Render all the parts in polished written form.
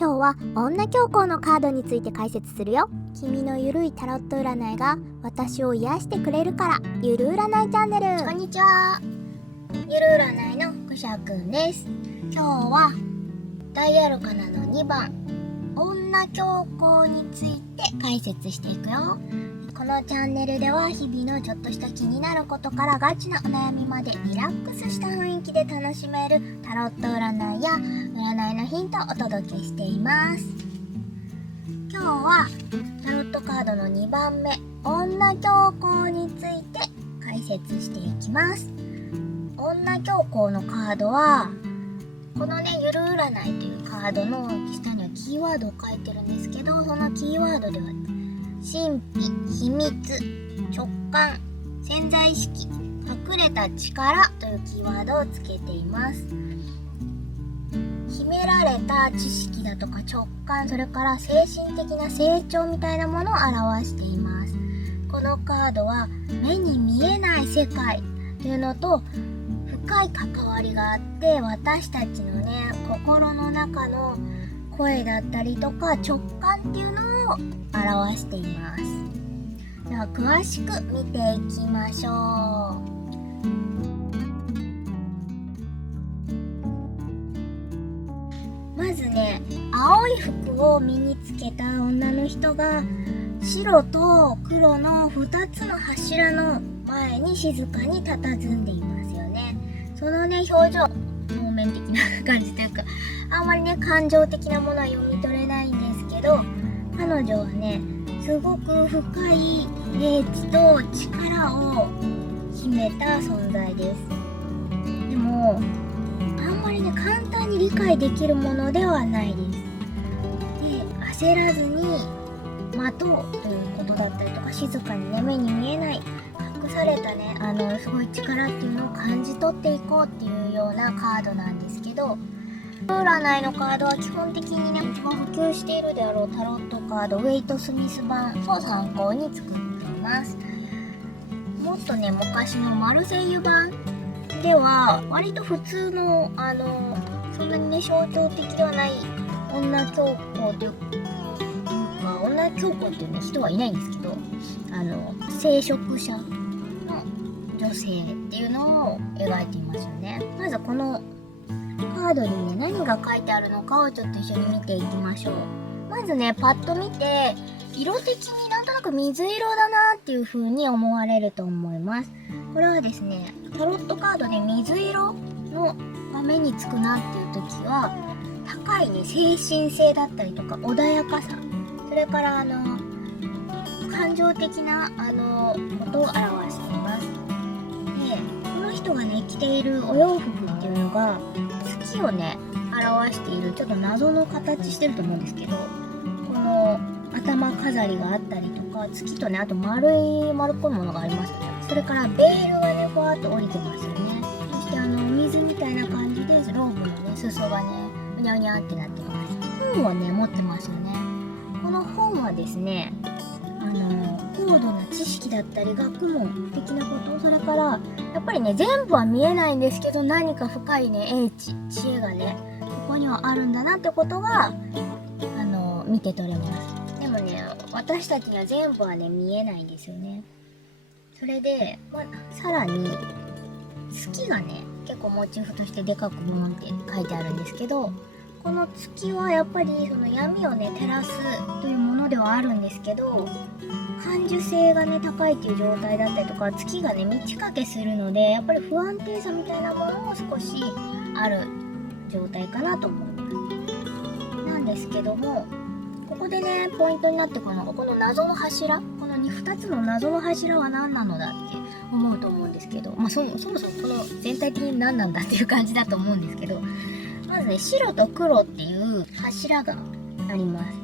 今日は女教皇のカードについて解説するよ。君のゆるいタロット占いが私を癒してくれるから、ゆる占いチャンネル。こんにちは。ゆる占いのくしゃくんです。今日は大アルカナの2番女教皇について解説していくよ。このチャンネルでは日々のちょっとした気になることからガチなお悩みまでリラックスした雰囲気で楽しめるタロット占いや占いのヒントをお届けしています。今日はタロットカードの2番目女教皇について解説していきます。女教皇のカードはこのねゆる占いというカードの下にはキーワードを書いてるんですけど、そのキーワードでは神秘、秘密、直感、潜在意識、隠れた力というキーワードをつけています。秘められた知識だとか直感、それから精神的な成長みたいなものを表しています。このカードは目に見えない世界というのと深い関わりがあって、私たちのね心の中の声だったりとか直感っていうのを表しています。では詳しく見ていきましょう。まずね、青い服を身につけた女の人が白と黒の2つの柱の前に静かに佇んでいますよね。そのね表情、表面的な感じというか、あんまりね感情的なものは読み取れないんですけど、彼女はねすごく深い英知と力を秘めた存在です。でもあんまりね簡単に理解できるものではないです。で、焦らずに待とうということだったりとか、静かにね目に見えない隠されたねすごい力っていうのを感じ取っていこうっていうようなカードなんですけど、占いのカードは基本的にね一番普及しているであろうタロットカードウェイト・スミス版を参考に作っています。もっとね昔のマルセイユ版では割と普通のそんなにね象徴的ではない女教皇というか、女教皇っていうね人はいないんですけど、聖職者の女性っていうのを描いていますよね。まずこのカードにね何が書いてあるのかをちょっと一緒に見ていきましょう。まずねパッと見て色的になんとなく水色だなっていう風に思われると思います。これはですねタロットカードで水色のが目につくなっていう時は、高いね精神性だったりとか穏やかさ、それから感情的なことを表しています。で、この人がね着ているお洋服っていうのが月をね表しているちょっと謎の形してると思うんですけど、この頭飾りがあったりとか、月とねあと丸っこいものがありますよね。それからベールがねふわっと降りてますよね。そしてお水みたいな感じでローブのね裾がねうにゃうにゃってなってます。本をね持ってますよね。この本はですね高度な知識だったり学問的なこと、それからやっぱりね全部は見えないんですけど、何か深いね英知、知恵がねここにはあるんだなってことが見て取れます。でもね私たちには全部はね見えないんですよね。それで、さらに月がね結構モチーフとしてでかくボーンって書いてあるんですけど、この月はやっぱりその闇をね照らすというものではあるんですけど、感受性がね高いっていう状態だったりとか、月がね満ち欠けするのでやっぱり不安定さみたいなものも少しある状態かなと思います。なんですけども、ここでねポイントになってくるのがこの謎の柱、この2つの謎の柱は何なのだって思うと思うんですけど、そもそもこの全体的に何なんだっていう感じだと思うんですけど、まずね白と黒っていう柱があります。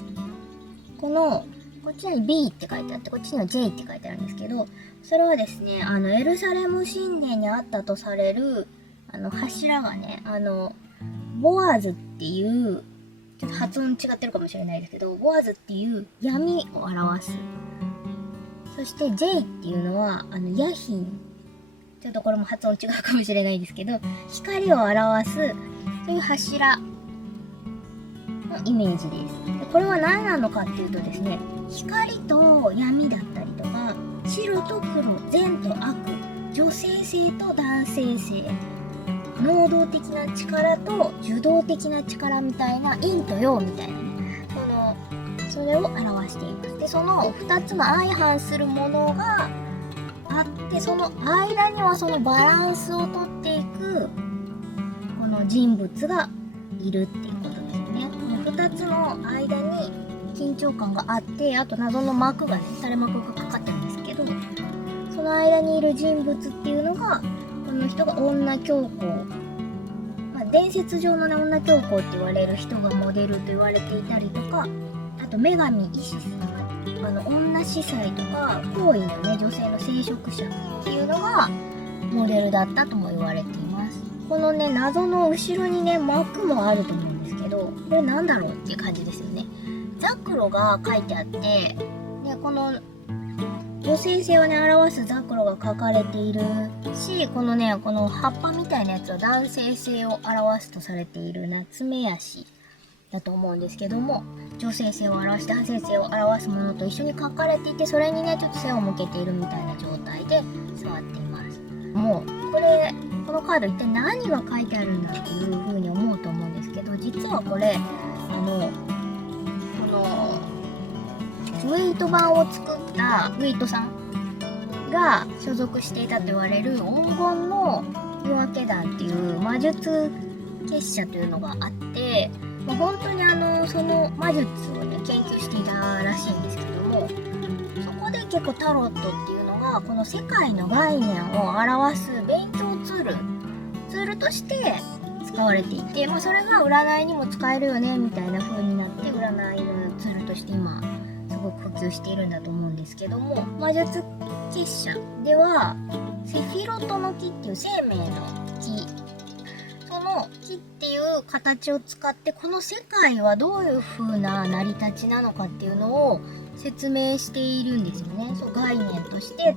こっちに B って書いてあって、こっちには J って書いてあるんですけど、それはですねエルサレム神殿にあったとされる柱がねボアズっていう、ちょっと発音違ってるかもしれないですけど、ボアズっていう闇を表す。そして J っていうのはヤヒン、ちょっとこれも発音違うかもしれないですけど、光を表すそういう柱のイメージです。でこれは何なのかっていうとですね、光と闇だったりとか、白と黒、善と悪、女性性と男性性、能動的な力と受動的な力みたいな、陰と陽みたいなね、それを表しています。でその2つの相反するものがあって、その間にはそのバランスをとっていくこの人物がいるっていうことですよね。この2つの間に緊張感があって、あと謎の幕がね、垂れ幕がかかってるんですけど、その間にいる人物っていうのが、この人が女教皇、伝説上のね、女教皇って言われる人がモデルと言われていたりとか、あと女神イシス、女司祭とか皇位のね、女性の聖職者っていうのがモデルだったとも言われています。このね、謎の後ろにね、幕もあると思うんですけど、これなんだろうっていう感じですよね。ザクロが書いてあって、でこの女性性をね、表すザクロが書かれているし、このね、この葉っぱみたいなやつは男性性を表すとされているナツメヤシだと思うんですけども、女性性を表し男性性を表すものと一緒に書かれていて、それにね、ちょっと背を向けているみたいな状態で座っています。もうこのカード一体何が書いてあるんだっていう風に思うと思うんですけど、実はこれウェイト版を作ったウェイトさんが所属していたと言われる黄金の夜明け団っていう魔術結社というのがあって、本当にその魔術をね、研究していたらしいんですけども、そこで結構タロットっていうのがこの世界の概念を表す勉強ツールとして使われていて、それが占いにも使えるよねみたいな風になって、占いのツールとして今すごく普及しているんだと思うんですけども、魔術結社ではセフィロトの木っていう生命の木、その木っていう形を使って、この世界はどういう風な成り立ちなのかっていうのを説明しているんですよね。そう概念として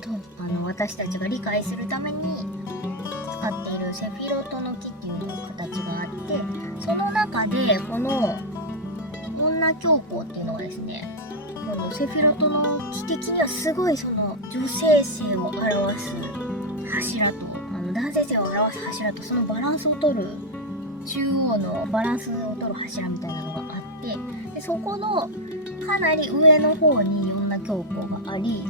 私たちが理解するために使っているセフィロトの木っていう形があって、その中でこの女教皇っていうのはですね、このセフィロトの木的にはすごいその女性性を表す柱と男性性を表す柱と、そのバランスを取る中央のバランスを取る柱みたいなのがあって、でそこのかなり上の方に女教皇があり、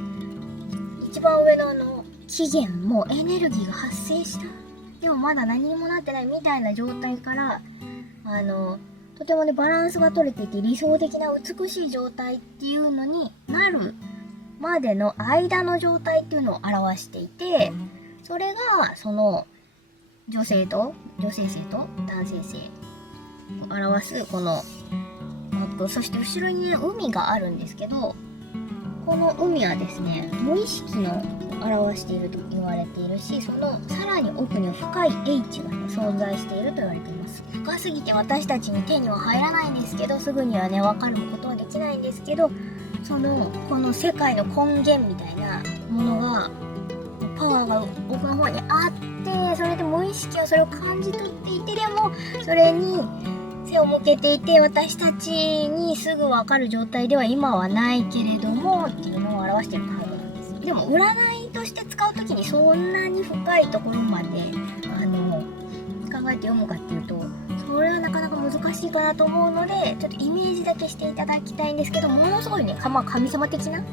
一番上の起源もエネルギーが発生した、でもまだ何にもなってないみたいな状態から、とてもね、バランスが取れていて理想的な美しい状態っていうのになるまでの間の状態っていうのを表していて、それがその女性性と男性性を表すこのマップ、そして後ろにね、海があるんですけど、この海はですね、無意識の表していると言われているし、そのさらに奥には深い H がね、存在していると言われています。深すぎて私たちに手には入らないんですけど、すぐにはね、分かることはできないんですけど、この世界の根源みたいなものが、パワーが奥の方にあって、それで無意識はそれを感じ取っていて、でもそれに背を向けていて、私たちにすぐ分かる状態では今はないけれどもっていうのを表しているカードなんです。でも占いとして使うときにそんなに深いところまで考えて読むかっていうと、それはなかなか難しいかなと思うので、ちょっとイメージだけしていただきたいんですけど、ものすごいね、神様的な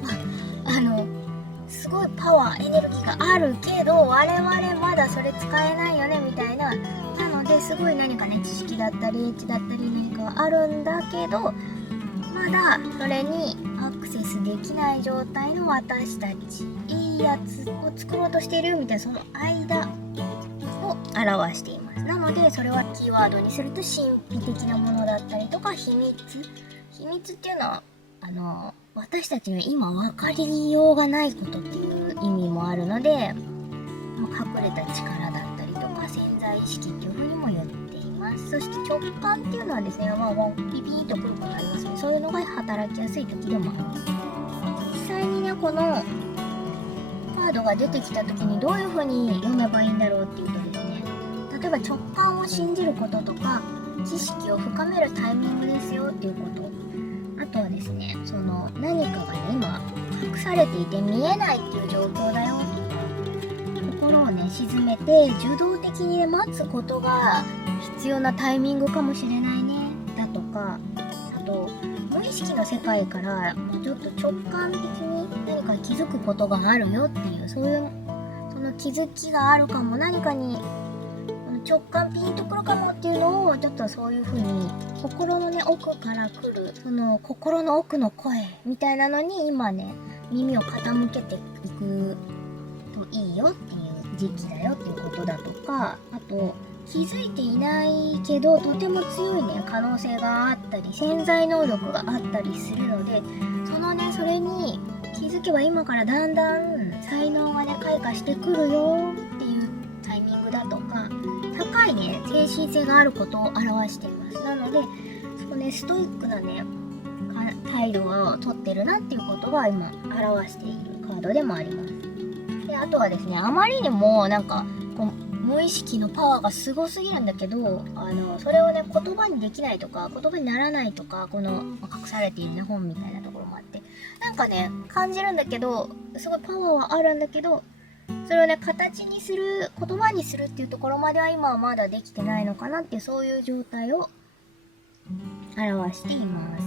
すごいパワーエネルギーがあるけど、我々まだそれ使えないよねみたいな、なのですごい何かね、知識だったり知だったり何かがあるんだけど、まだそれにアクセスできない状態の私たち、いいやつを作ろうとしているみたいな、その間を表しています。なのでそれはキーワードにすると神秘的なものだったりとか、秘密っていうのは私たちには今分かりようがないことっていう意味もあるので、隠れた力だったりとか潜在意識っていう風にも言っています。そして直感っていうのはですね、ピピーとくることありますね。そういうのが働きやすい時でもあります。実際にね、このカードが出てきた時にどういう風に読めばいいんだろうっていうとですね、例えば直感を信じることとか、知識を深めるタイミングですよっていうこと。あとはですね、その何かがね今隠されていて見えないっていう状況だよとか、心をね沈めて受動的にね待つことが必要なタイミングかもしれないねだとか、あと無意識の世界からちょっと直感的に何か気づくことがあるよっていう、そういうその気づきがあるかも、何かに直感ピンとくるかもっていうのをちょっとそういう風に心のね奥から来るその心の奥の声みたいなのに今ね耳を傾けていくといいよっていう時期だよっていうことだとか、あと気づいていないけどとても強いね可能性があったり潜在能力があったりするので、それに気づけば今からだんだん才能がね開花してくるよっていうタイミングだとか、高いね精神性があることを表しています。なのでそのストイックなね態度をとってるなっていうことが今表しているカードでもあります。であとはですね、あまりにもなんかこう無意識のパワーがすごすぎるんだけど、それをね言葉にできないとか言葉にならないとか、この隠されているね本みたいなところもあって、なんかね感じるんだけど、すごいパワーはあるんだけど、それをね形にする、言葉にするっていうところまでは今はまだできてないのかなっていう、そういう状態を表しています。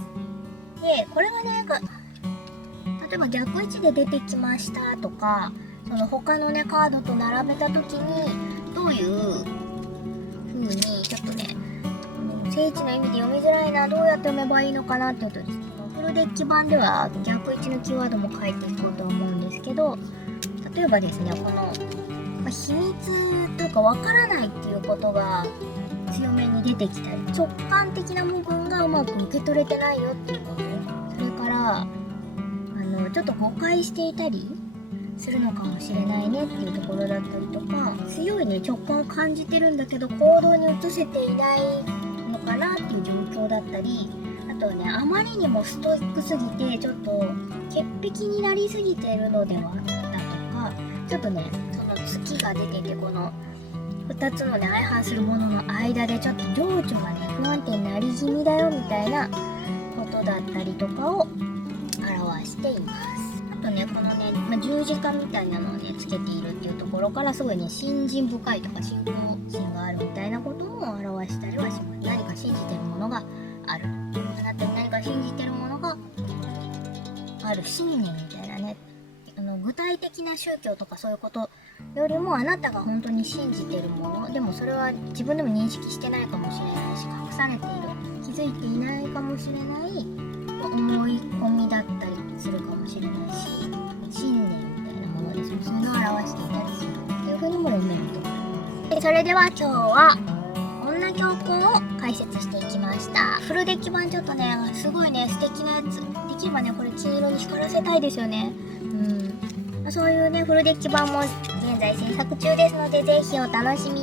でこれがね例えば逆位置で出てきましたとか、その他のねカードと並べた時にどういう風にちょっとね聖地の意味で読みづらいな、どうやって読めばいいのかなっていうとですね、フルデッキ版では逆位置のキーワードも書いていこうと思うんですけど、例えばですね、この、秘密というかわからないっていうことが強めに出てきたり、直感的な部分がうまく受け取れてないよっていうこと、それからちょっと誤解していたりするのかもしれないねっていうところだったりとか、強いね直感を感じてるんだけど行動に移せていないのかなっていう状況だったり、あとねあまりにもストイックすぎてちょっと潔癖になりすぎてるのではだとか、ちょっとねその月が出ててこの2つのね相反するものの間でちょっと情緒がね不安定になり気味だよみたいなことだったりとかを表しています。あとねこのね、十字架みたいなのをねつけているっていうところからすごいね信心深いとか信仰心があるみたいなことも表したりはします。何か信じてるものがある、あなたに何か信じてるものがある、信念みたいなね、具体的な宗教とかそういうことよりもあなたが本当に信じてるものでもそれは自分でも認識してないかもしれないし、隠されている、気づいていないかもしれない思い込みだったりするかもしれないし、信念みたいなものですね、それを表していたりするっていう風にも読めると思います。でそれでは今日は女教皇を解説していきました。フルデッキ版ちょっとねすごいね素敵なやつ、できればねこれ金色に光らせたいですよね。そういうねフルデッキ版も現在制作中ですのでぜひお楽しみに。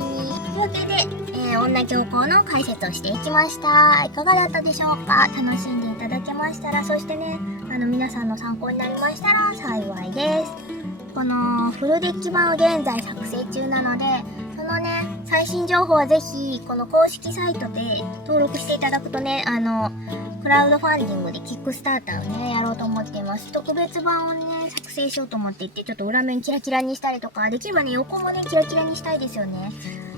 というわけで、女教皇の解説をしていきました。いかがだったでしょうか。楽しんでいただけましたら、そしてね皆さんの参考になりましたら幸いです。このフルデッキ版は現在作成中なので、そのね最新情報はぜひこの公式サイトで登録していただくとね、クラウドファンディングでキックスターターをねやろうと思っています。特別版をね作成しようと思っていて、ちょっと裏面キラキラにしたりとか、できればね横もねキラキラにしたいですよね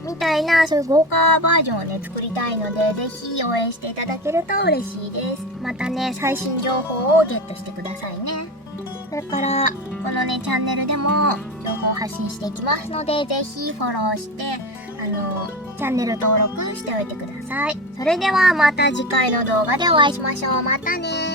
みたいな、そういう豪華バージョンをね作りたいので、ぜひ応援していただけると嬉しいです。またね最新情報をゲットしてくださいね。それからこのねチャンネルでも情報を発信していきますので、ぜひフォローしてチャンネル登録しておいてください。それではまた次回の動画でお会いしましょう。またねー。